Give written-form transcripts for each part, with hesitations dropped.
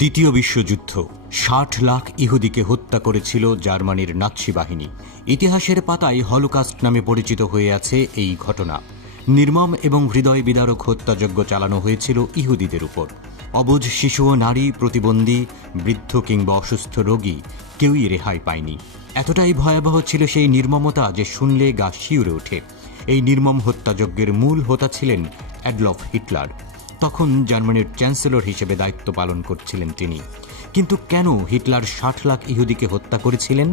দ্বিতীয় বিশ্বযুদ্ধ ৬০ লাখ ইহুদিকে হত্যা করেছিল জার্মানির নাৎসি বাহিনী। ইতিহাসের পাতায় হলোকাস্ট নামে পরিচিত হয়ে আছে এই ঘটনা। নির্মম এবং হৃদয় বিদারক হত্যাযজ্ঞ চালানো হয়েছিল ইহুদিদের উপর। অবুঝ শিশু ও নারী, প্রতিবন্ধী, বৃদ্ধ কিংবা অসুস্থ রোগী কেউই রেহাই পায়নি। এতটাই ভয়াবহ ছিল সেই নির্মমতা যে শুনলে গা শিউরে ওঠে। এই নির্মম হত্যাযজ্ঞের মূল হোতা ছিলেন অ্যাডলফ হিটলার। তখন জার্মানির চ্যান্সেলর হিসেবে দায়িত্ব পালন করছিলেন তিনি। কিন্তু কেন হিটলার ৬০ লাখ ইহুদিকে হত্যা করেছিলেন?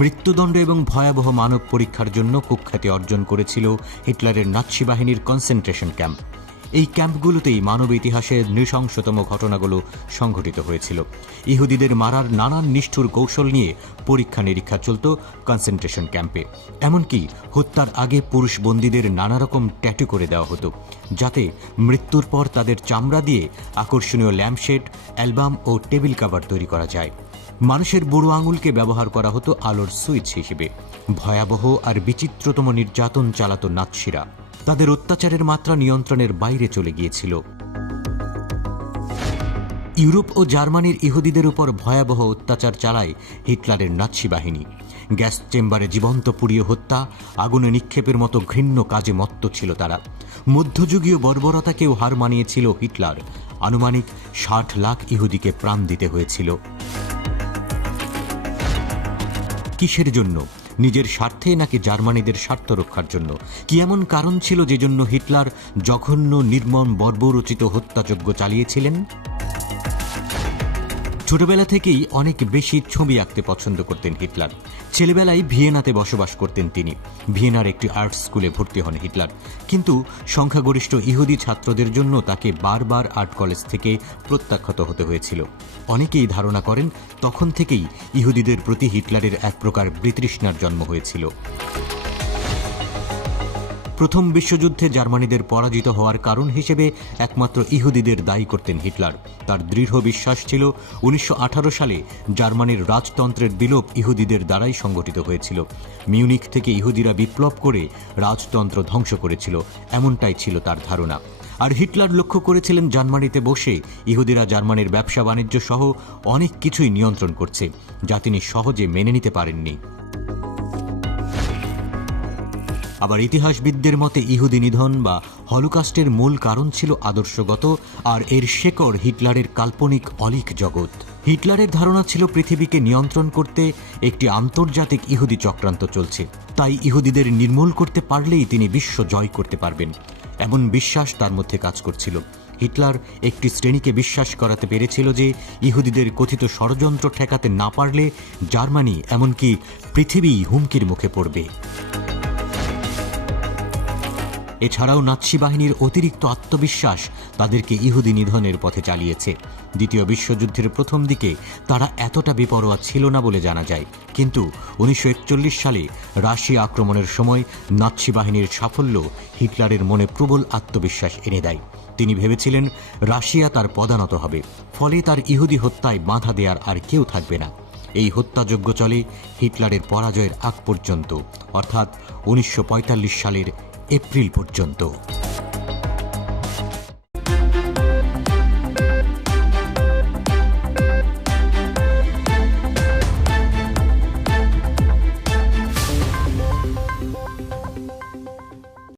মৃত্যুদণ্ড এবং ভয়াবহ মানব পরীক্ষার জন্য কুখ্যাতি অর্জন করেছিল হিটলারের নাৎসি বাহিনীর কনসেন্ট্রেশন ক্যাম্প। এই ক্যাম্পগুলোতেই মানব ইতিহাসের নৃশংসতম ঘটনাগুলো সংঘটিত হয়েছিল। ইহুদিদের মারার নানান নিষ্ঠুর কৌশল নিয়ে পরীক্ষা নিরীক্ষা চলত কনসেন্ট্রেশন ক্যাম্পে। এমনকি হত্যার আগে পুরুষ বন্দীদের নানা রকম ট্যাটু করে দেওয়া হতো, যাতে মৃত্যুর পর তাদের চামড়া দিয়ে আকর্ষণীয় ল্যাম্পশেড, অ্যালবাম ও টেবিল কাভার তৈরি করা যায়। মানুষের বুড়ো আঙুলকে ব্যবহার করা হতো আলোর সুইচ হিসেবে। ভয়াবহ আর বিচিত্রতম নির্যাতন চালাত নাৎসিরা। তাদের অত্যাচারের মাত্রা নিয়ন্ত্রণের বাইরে চলে গিয়েছিল। ইউরোপ ও জার্মানির ইহুদিদের উপর ভয়াবহ অত্যাচার চালায় হিটলারের নাৎসি বাহিনী। গ্যাস চেম্বারে জীবন্ত পুড়িয়ে হত্যা, আগুনে নিক্ষেপের মতো ঘৃণ্য কাজে মত্ত ছিল তারা। মধ্যযুগীয় বর্বরতাকেও হার মানিয়েছিল হিটলার। আনুমানিক ৬০ লাখ ইহুদিকে প্রাণ দিতে হয়েছিল। কিসের জন্য? নিজের স্বার্থে নাকি জার্মানিদের স্বার্থ রক্ষার জন্য? কি এমন কারণ ছিল যে জন্য হিটলার জঘন্য, নির্মম, বর্বরোচিত হত্যাযজ্ঞ চালিয়েছিলেন? ছোটবেলা থেকেই অনেক বেশি ছবি আঁকতে পছন্দ করতেন হিটলার। ছেলেবেলায় ভিয়েনাতে বসবাস করতেন তিনি। ভিয়েনার একটি আর্ট স্কুলে ভর্তি হন হিটলার। কিন্তু সংখ্যাগরিষ্ঠ ইহুদি ছাত্রদের জন্য তাকে বারবার আর্ট কলেজ থেকে প্রত্যাখ্যাত হতে হয়েছিল। অনেকেই ধারণা করেন তখন থেকেই ইহুদিদের প্রতি হিটলারের এক প্রকার বিতৃষ্ণার জন্ম হয়েছিল। প্রথম বিশ্বযুদ্ধে জার্মানিদের পরাজিত হওয়ার কারণ হিসেবে একমাত্র ইহুদিদের দায়ী করতেন হিটলার। তার দৃঢ় বিশ্বাস ছিল ১৯১৮ সালে জার্মানির রাজতন্ত্রের বিলোপ ইহুদিদের দ্বারাই সংগঠিত হয়েছিল। মিউনিখ থেকে ইহুদিরা বিপ্লব করে রাজতন্ত্র ধ্বংস করেছিল, এমনটাই ছিল তার ধারণা। আর হিটলার লক্ষ্য করেছিলেন জার্মানিতে বসে ইহুদিরা জার্মানির ব্যবসা বাণিজ্য সহ অনেক কিছুই নিয়ন্ত্রণ করছে, যা তিনি সহজে মেনে নিতে পারেননি। আবার ইতিহাসবিদদের মতে ইহুদি নিধন বা হলোকাস্টের মূল কারণ ছিল আদর্শগত, আর এর শেকড় হিটলারের কাল্পনিক অলীক জগৎ। হিটলারের ধারণা ছিল পৃথিবীকে নিয়ন্ত্রণ করতে একটি আন্তর্জাতিক ইহুদি চক্রান্ত চলছে, তাই ইহুদিদের নির্মূল করতে পারলেই তিনি বিশ্ব জয় করতে পারবেন, এমন বিশ্বাস তার মধ্যে কাজ করছিল। হিটলার একটি শ্রেণীকে বিশ্বাস করাতে পেরেছিল যে ইহুদিদের কথিত ষড়যন্ত্র ঠেকাতে না পারলে জার্মানি, এমনকি পৃথিবী হুমকির মুখে পড়বে। এছাড়াও নাৎসি বাহিনীর অতিরিক্ত আত্মবিশ্বাস তাদেরকে ইহুদি নিধনের পথে চালিয়েছে। দ্বিতীয় বিশ্বযুদ্ধের প্রথম দিকে তারা এতটা বেপরোয়া ছিল না বলে জানা যায়, কিন্তু ১৯৪১ সালে রাশিয়া আক্রমণের সময় নাৎসি বাহিনীর সাফল্য হিটলারের মনে প্রবল আত্মবিশ্বাস এনে দেয়। তিনি ভেবেছিলেন রাশিয়া তার পদানত হবে, ফলে তার ইহুদি হত্যায় বাধা দেওয়ার আর কেউ থাকবে না। এই হত্যাযজ্ঞ চলে হিটলারের পরাজয়ের আগ পর্যন্ত, অর্থাৎ ১৯৪৫ সালের এপ্রিল পর্যন্ত।